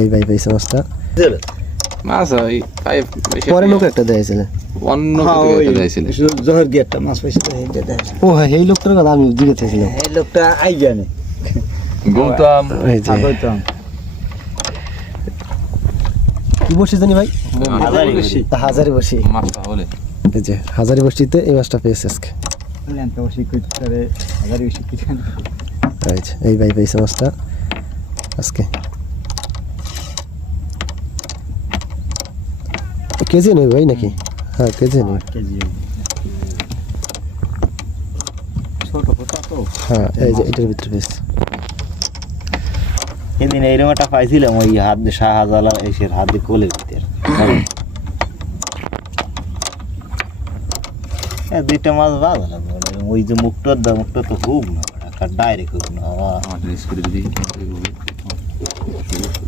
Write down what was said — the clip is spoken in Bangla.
এই ভাই পাইছে মাছটা। মাছ ওই পাইপ পরে লোক একটা দিয়েছিল, অন্য কেউ দিয়েছিল জহর গিয়ে মাছ পাইছে তো এইটা দেখ। ও হ্যাঁ এই লোকটার কথা আমি জিজ্ঞেস করছিলাম। এই লোকটা আই জানে গৌতম এই যে আগতম কি বসে জানি ভাই, হাজারি বসি হাজারি বসি। মাছটা হলে এই যে হাজারি বসিতে এই মাছটা পেয়েছে আজকে। ল্যাংটা বসি কইতে পারে হাজারি বসি কি জানে। এই ভাই পাইছে মাছটা আজকে। কেজি নেই ভাই নাকি? হ্যাঁ কেজি নেই। কেজি ছোট কথা তো। হ্যাঁ এই যে এটার ভিতরে পেয়েছে। সেদিন এইরকম একটা পাইছিলাম ওই হাত দিয়ে শাহজালা এসে হাত দিয়ে কোলে ভিতরে দুইটা মাছ ভালো লাগবে ওই যে মুখটা তো খুব না ডাইরেক্ট খুব না আমার স্কুলে দিই